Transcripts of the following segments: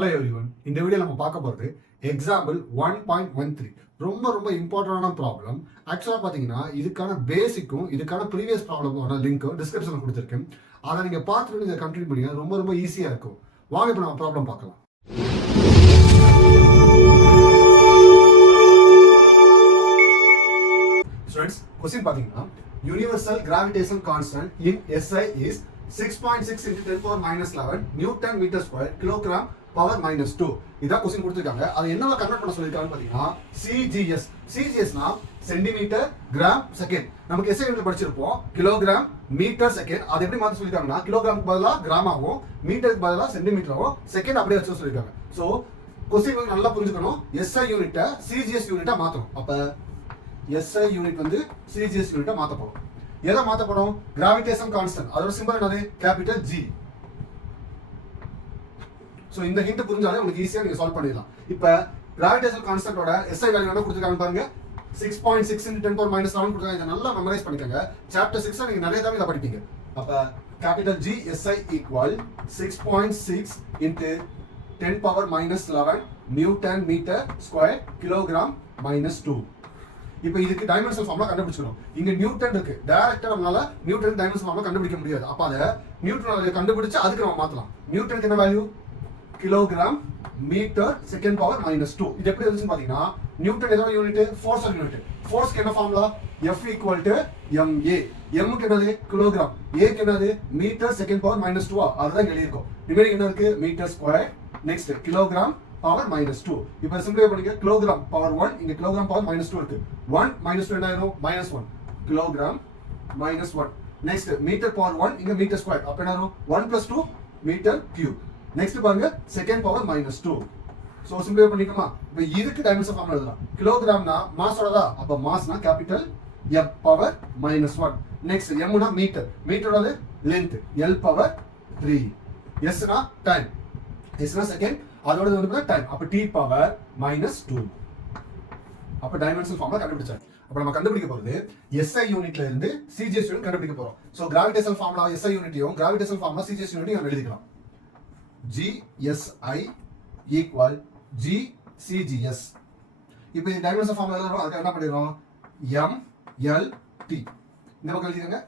Hello everyone, இந்த வீடியோவில் நம்ம பார்க்க போகிறது எக்ஸாம்பிள் 1.13. ரொம்ப இம்பார்ட்டண்டான ப்ராப்ளம். ஆக்சுவலாக பார்த்தீங்கன்னா இதுக்கான பேசிக்கும் இதுக்கான ப்ரீவியஸ் ப்ராப்ளமோட லிங்க்கும் டிஸ்கிரிப்ஷனில் கொடுத்துருக்கேன். அதை நீங்கள் பார்த்துட்டு இதை கண்டினியூ பண்ணீங்க ரொம்ப ஈஸியாக இருக்கும். வாங்க இப்போ நம்ம ப்ராப்ளம் பார்க்கலாம். ஸ்டூடெண்ட்ஸ், கொஸ்டின் பார்த்தீங்கன்னா universal gravitational constant in SI is 6.6 into 10 power minus 11 Newton meter square kilogram power minus 2. இதான் கொஸ்டின் கொடுத்துருக்காங்க. அது என்னவா கன்வெர்ட் பண்ண சொல்லியிருக்காங்கன்னு பார்த்தீங்கன்னா CGS. CGSனா சென்டிமீட்டர் கிராம் செகண்ட். நமக்கு SI யூனிட்ல படிச்சிருப்போம் கிலோகிராம் மீட்டர் செகண்ட். அது எப்படி மாற்ற சொல்லியிருக்காங்கன்னா கிலோகிராமுக்கு பதிலாக கிராமாவும் மீட்டருக்கு பதிலாக சென்டிமீட்டராகவும் செகண்ட் அப்படியே வச்சு சொல்லியிருக்காங்க. ஸோ கொஸ்டின் வந்து நல்லா புரிஞ்சுக்கணும். SI யூனிட்டை CGS யூனிட்டா மாற்றணும். அப்போ SI யூனிட் வந்து CGS யூனிட்டா மாற்றப்படும். எதை மாற்றப்படும்? Gravitation constant. அதோட சிம்பல் என்னது? Capital G. சோ இந்த ஹிண்ட் புரிஞ்சாலே உங்களுக்கு ஈஸியா நீங்க சால்வ் பண்ணிடலாம். இப்போ கிராவிடேஷன் கான்ஸ்டன்ட்டோட SI வேல்யூ என்ன கொடுத்திருக்காங்க பாருங்க. 6.6 into 10 power minus 11 கொடுத்திருக்காங்க. இத நல்லா மெமரைஸ் பண்ணிக்கங்க. சாப்டர் 6ல நீங்க நிறைய தடவை இத படிப்பீங்க. அப்ப capital G SI equal 6.6 into 10 power minus 11 newton metre square kilogram minus 2. இப்போ இதுக்கு டைமென்ஷனல் ஃபார்முலா கண்டுபிடிச்சணும். இங்க நியூட்டன் இருக்கு. டைரக்டா நம்மளால நியூட்டன் டைமென்ஷனல் ஃபார்முலா கண்டுபிடிக்க முடியாது. அப்ப அத நியூட்டன் வேல்யூ கண்டுபிடிச்சு அதுக்கு நம்ம மாத்தலாம். நியூட்டனுக்கு என்ன value? Kilogram metre second power minus 2. இது எப்படி வந்துச்சுன்னு பாத்தீங்கன்னா நியூட்டன் எதோட யூனிட்? Force unit. ஃபோர்ஸ்க்கு என்ன formula? F equal to ma. m க்கு என்னது? கிலோகிராம். a க்கு என்னது? Metre second power minus 2. அதுதான் இங்க எழுதிருக்கோம். ரிமைனிங் என்ன இருக்கு? Metre square. Next kilogram power minus 2. இப்போ சிம்பிளை பண்ணிக்க. கிலோகிராம் பவர் 1, இங்க கிலோகிராம் பவர் minus 2 இருக்கு. 1 minus 2 என்ன ஆயிரும்? -1. Kilogram minus 1. Next metre power 1, இங்க மீட்டர் ஸ்கொயர். அப்ப என்ன ஆகும்? 1 plus 2 மீட்டர் கியூப். நெக்ஸ்ட் பாருங்க செகண்ட் பவர் -2. சோ சிம்பிளை பண்ணிக்கமா. இப்போ இதுக்கு டைமென்ஷன் ஃபார்முலா எழுதலாம். கிலோகிராம்னா மாஸோடதா. அப்ப மாஸ்னா capital M power -1. Next M னா மீட்டர். மீட்டரோட லெந்த் L பவர் 3. S னா டைம். S னா செகண்ட். அதோட வந்து டைம். அப்ப t பவர் -2. அப்ப டைமென்ஷனல் ஃபார்முலா கண்டுபிடிச்சாச்சு. அப்ப நம்ம கண்டுபிடிக்க போறது SI யூனிட்ல இருந்து CGS யூனிட் கண்டுபிடிக்க போறோம். சோ கிராவிடேஷனல் ஃபார்முலா SI யூனிட்டையும் கிராவிடேஷனல் ஃபார்முலா CGS யூனிட்டையும் நம்ம எழுதிக்கலாம். GSI equal GCGS. இப்போ இந்த டைமென்ஷனல் ஃபார்முலா எழுதுறோம். அதுக்கு என்ன பண்ணிரோம்? MLT. இந்த பக்கம் எழுதிக்கங்க.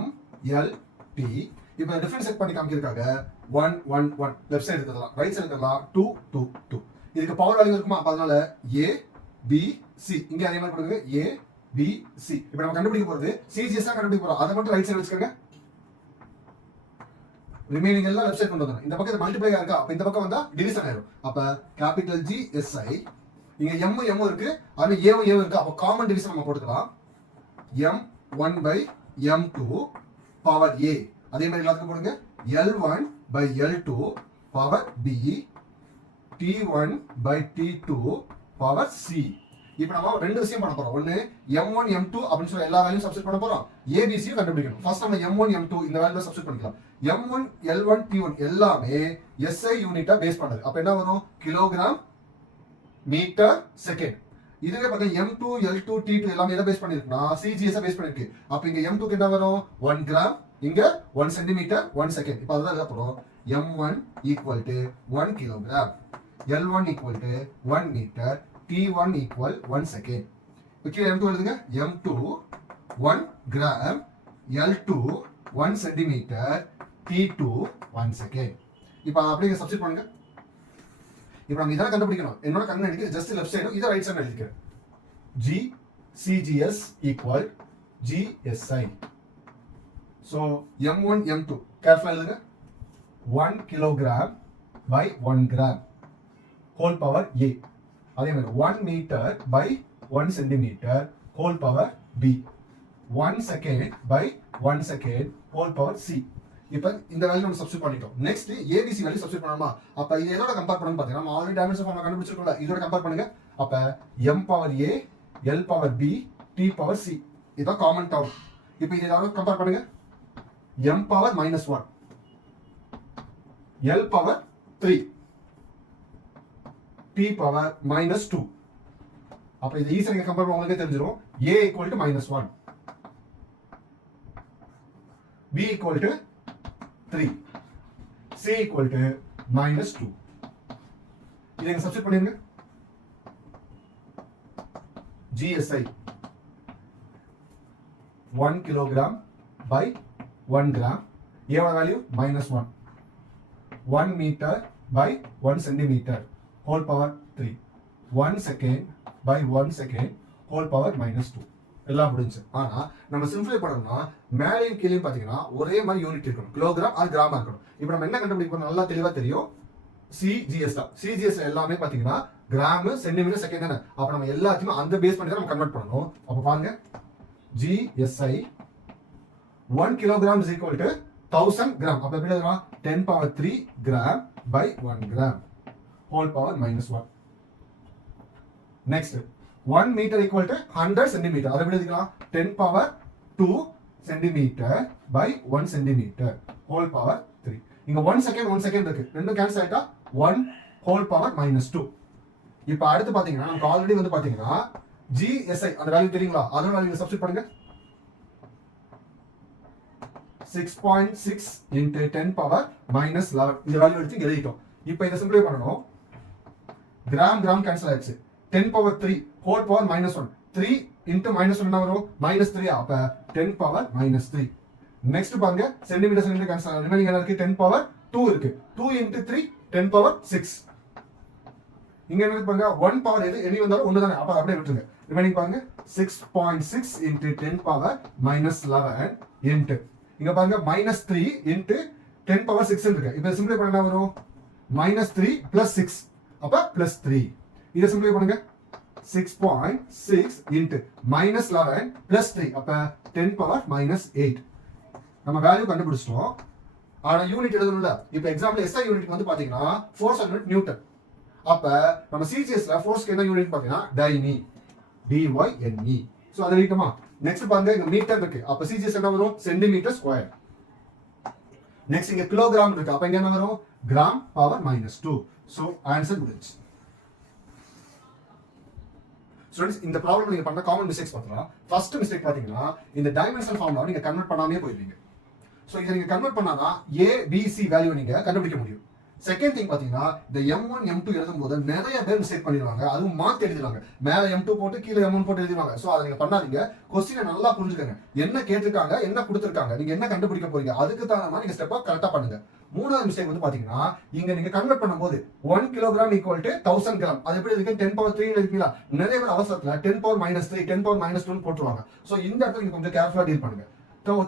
MLT. இப்போ டிஃபரன்ஸ் செட் பண்ணி காமிக்கிறதுக்காக 1 1 1 லெஃப்ட் சைடு எடுத்துக்கலாம். ரைட் சைடு எடுத்துக்கலாம். 2 2 2. இதுக்கு பவர் வேல்யூ இருக்குமா? அதனால A B C. இங்க அதே மாதிரி பண்ணுங்க. A B C. இப்போ நம்ம கண்டுபிடிக்க போறது CGS தான் கண்டுபிடிக்க போறோம். அதை மட்டும் ரைட் சைடு வச்சுக்கோங்க. ரிமைனிங் எல்லாம் லெஃப்ட் சைடு கொண்டு வந்துரும். இந்த பக்கம் மல்டிப்ளை இருக்கா? அப்ப இந்த பக்கம் வந்தா டிவிஷன் ஆயிரும். அப்ப கேபிட்டல் G SI. இங்க M M இருக்கு. அது A A இருக்கு. அப்ப காமன் டிவிஷன் நம்ம போட்டுக்கலாம். M1 by M2 power A. அதே மாதிரி எல்லாத்துக்கும் போடுங்க. L1 by L2 power B. T1 by T2 power C. இப்போ நம்ம ரெண்டு விஷயம் பண்ண போறோம். ஒன்னு M1 M2 அப்படினு சொல்ல எல்லா வேல்யூ சப்ஸ்டிட் பண்ண போறோம். ABC கண்டுபிடிக்கணும். ஃபர்ஸ்ட் நம்ம M1 M2 இந்த வேல்யூ சப்ஸ்டிட் பண்ணிக்கலாம். M1 L1 T1 எல்லாமே SI யூனிட்டா பேஸ் பண்ணது. அப்ப என்ன வரும்? Kilogram metre second. இதுவே பார்த்தா M2 L2 T2 எல்லாமே எதை பேஸ் பண்ணிருக்குன்னா CGS பேஸ் பண்ணிருக்கு. அப்ப இங்க M2 க்கு என்ன வரும்? 1 கிராம். இங்க 1 சென்டிமீட்டர் 1 செகண்ட். இப்போ அதுதான் எழுதப்படும். M1 equal to 1 kilogram. L1 equal to 1 meter. T1 equal 1 second. இப்போ கீழே M2 எழுதுங்க. M2 1 gram. L2 1 centimeter. T2 1 second. இப்போ அப்படியே சப்ஸ்டிட் பண்ணுங்க. இப்போ நம்ம இதெல்லாம் கண்டுபிடிக்கணும். என்னோட கண்ணு எடுக்க ஜஸ்ட் லெஃப்ட் சைடு இத ரைட் சைடு எழுதிக்கிறேன். G CGS equal GSI. So M1 M2 கேர்ஃபுல்லா எழுதுங்க. 1 kilogram by 1 gram whole power A. அதே மாதிரி 1 meter by 1 centimeter whole power B. 1 second by 1 second whole power C. இப்போ இந்த வேல்யூ நம்ம substitute பண்ணிட்டோம். நெக்ஸ்ட் ABC வேல்யூ சப்ஸ்டிட் பண்ணணுமா? அப்ப இது எதோட கம்பேர் பண்ணனும் பாத்தீங்கன்னா நம்ம ஆல்ரெடி டைமென்ஷன் ஃபார்முலா கண்டுபிடிச்சிருக்கோம்ல. இதோட கம்பேர் பண்ணுங்க. அப்ப M power A L power B T power C. இத காமன் டேர்ம். இப்போ இத இதோட கம்பேர் பண்ணுங்க. M power -1 L power 3 T power -2. அப்ப இது ஈஸியா நீங்க கம்பேர் பண்ண உங்களுக்கு தெரிஞ்சிரும். A equal to -1 B equal to 3 C equal to -2. இதை இங்க சப்ஸ்டிட் பண்ணிருங்க. GSI 1 kilogram by 1 gram. A value -1. 1 meter by 1 centimeter whole power 3. 1 second by 1 second whole power -2. எல்லாம் முடிஞ்சு. ஆனா நம்ம சிம்பிளை பண்ணணும்னா மேலையும் கீழையும் பாத்தீங்கன்னா ஒரே மாதிரி யூனிட் இருக்கணும். கிலோகிராம் ஆர் கிராமா இருக்கணும். இப்போ நம்ம என்ன கண்டுபிடிப்போம் நல்லா தெளிவா தெரியும். CGS தான். CGS எல்லாமே பாத்தீங்கன்னா கிராம் சென்டிமீட்டர் செகண்ட் தானே. அப்ப நம்ம எல்லாத்தையும் அந்த பேஸ் பண்ணி தான் நம்ம கன்வெர்ட் பண்ணணும். அப்ப பாருங்க GSI 1 kilogram is equal to 1000 gram. அப்ப எப்படி எழுதலாம்? 10 power 3 gram by 1 gram whole power -1. Next 1 meter equal to 100 centimeter. அதை எப்படி எழுதிக்கலாம்? 10 power 2 centimeter by 1 centimeter whole power 3. இங்க 1 second இருக்கு. ரெண்டும் கேன்சல் ஆயிட்டா 1 whole power -2. இப்போ அடுத்து பாத்தீங்கன்னா நமக்கு ஆல்ரெடி வந்து பாத்தீங்கன்னா GSI அந்த வேல்யூ தெரியுங்களா? அதோட வேல்யூ சப்ஸ்டிட் பண்ணுங்க. 6.6 into 10 power -11. இந்த வேல்யூ எடுத்து எழுதிட்டோம். இப்போ இதை சிம்பிளை பண்ணணும். கிராம் கேன்சல் ஆயிடுச்சு. 10 power 3 whole power -1. 3 into -1 என்ன வரும்? -3. அப்ப 10 power -3. நெக்ஸ்ட் பாருங்க சென்டிமீட்டர் கேன்சல். ரிமைனிங் என்ன இருக்கு? 10 power 2 இருக்கு. 2 into 3 10 power 6. இங்க என்ன பாருங்க 1 power எது எனி வந்தாலும் ஒண்ணு தானே. அப்ப அப்படியே விட்டுருங்க. ரிமைனிங் பாருங்க 6.6 into 10 power -11 into இங்க பாருங்க -3 into 10 power 6 இருக்கு. இப்போ சிம்பிளை பண்ணா என்ன வரும்? -3 plus 6. அப்ப +3. இதை சிம்பிளை பண்ணுங்க. 6.6 into -11 plus 3. அப்ப 10 power -8. நம்ம வேல்யூ கண்டுபிடிச்சிட்டோம். ஆனா யூனிட் எழுதணும்ல. இப்போ எக்ஸாம்பிள் SI யூனிட் வந்து பாத்தீங்கன்னா ஃபோர்ஸ் யூனிட் நியூட்டன். அப்ப நம்ம CGSல ஃபோர்ஸ்க்கு என்ன யூனிட் பாத்தீங்கன்னா டைனி. DYNE. சோ அதை எழுதிட்டோமா? நெக்ஸ்ட் பாருங்க இங்க மீட்டர் இருக்கு. அப்ப CGS என்ன வரும்? Centimetre square. நெக்ஸ்ட் இங்க கிலோகிராம் இருக்கு. அப்ப இங்க என்ன வரும்? Gram power -2. சோ ஆன்சர் முடிஞ்சு. ஸ்டூடண்ட்ஸ் இந்த ப்ராப்ளம் நீங்க பண்ண காமன் மிஸ்டேக்ஸ் பார்த்தலாம். ஃபர்ஸ்ட் மிஸ்டேக் பாத்தீங்கன்னா இந்த டைமென்ஷனல் ஃபார்முலா நீங்க கன்வெர்ட் பண்ணாமே போயிருவீங்க. சோ இதை நீங்க கன்வெர்ட் பண்ணாதான் ABC வேல்யூ நீங்க கண்டுபிடிக்க முடியும். செகண்ட் திங் பாத்தீங்கன்னா இந்த M1 M2 எழுதும் போது நிறைய பேர் மிஸ்டேக் பண்ணிடுவாங்க. அதுவும் மார்க் எழுதிடுவாங்க. மேல M2 போட்டு கீழே M1 போட்டு எழுதிடுவாங்க. சோ அதை நீங்க பண்ணாதீங்க. கொஸ்டினை நல்லா புரிஞ்சுக்கங்க. என்ன கேட்டிருக்காங்க, என்ன கொடுத்திருக்காங்க, நீங்க என்ன கண்டுபிடிக்க போறீங்க, அதுக்கு தகுந்த மாதிரி நீங்க ஸ்டெப்பா கரெக்டா பண்ணுங்க. மூணாவது மிஸ்டேக் வந்து பாத்தீங்கன்னா இங்க நீங்க கன்வெர்ட் பண்ணும்போது 1 kilogram equal to 1000 gram. அது எப்படி இருக்கு? 10 power 3 இருக்கீங்களா? நிறைய பேர் அவசரத்துல 10 power -3 10 power -2 போட்டுருவாங்க. சோ இந்த இடத்துல நீங்க கொஞ்சம் கேர்ஃபுல்லா டீல் பண்ணுங்க.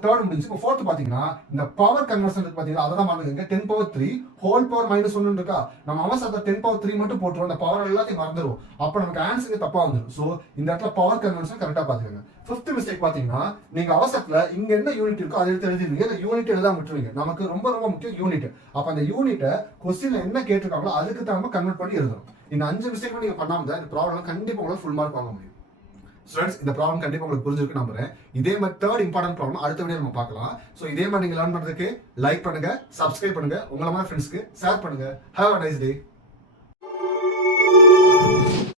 தேர்ட் முடிஞ்சு. இப்போ ஃபோர்த் பாத்தீங்கன்னா இந்த பவர் கன்வர்ஷன் இருக்கு பாத்தீங்களா? அததான் பண்ணுங்க. 10 power 3 whole power -1 இருக்கா? நம்ம அவசரத்துல 10 power 3 மட்டும் போட்டுருவோம். அந்த பவர் எல்லாத்தையும் மறந்துடுவோம். அப்ப நமக்கு ஆன்சர் தப்பா வந்துடும். சோ இந்த இடத்துல பவர் கன்வர்ஷன் கரெக்டா பாத்துக்கோங்க. ஃபிஃப்த் மிஸ்டேக் பாத்தீங்கன்னா நீங்க அவசரத்துல இங்க என்ன யூனிட் இருக்கோ அதை எடுத்து எழுதிடுவீங்க. அந்த யூனிட் எழுதாம விட்டுருவீங்க. நமக்கு ரொம்ப ரொம்ப முக்கியம் யூனிட். அப்ப அந்த யூனிட்டை கொஸ்டின்ல என்ன கேட்டிருக்காங்களோ அதுக்கு தகுந்த கன்வெர்ட் பண்ணி எழுதணும். இந்த 5 மிஸ்டேக் நீங்க பண்ணாம தான் இந்த ப்ராப்ளம் கண்டிப்பா உங்களுக்கு ஃபுல் மார்க் வாங்க முடியும். ஸ்டூடண்ட்ஸ் இந்த ப்ராப்ளம் கண்டிப்பா உங்களுக்கு புரிஞ்சிருக்கு நம்புறேன். இதே மாதிரி தேர்ட் இம்பார்ட்டன்ட் ப்ராப்ளம் அடுத்த வீடியோ நம்ம பார்க்கலாம். சோ இதே மாதிரி நீங்க லேர்ன் பண்றதுக்கு லைக் பண்ணுங்க, சப்ஸ்கிரைப் பண்ணுங்க, உங்கள மாதிரி ஃப்ரெண்ட்ஸ்க்கு ஷேர் பண்ணுங்க. Have a nice day.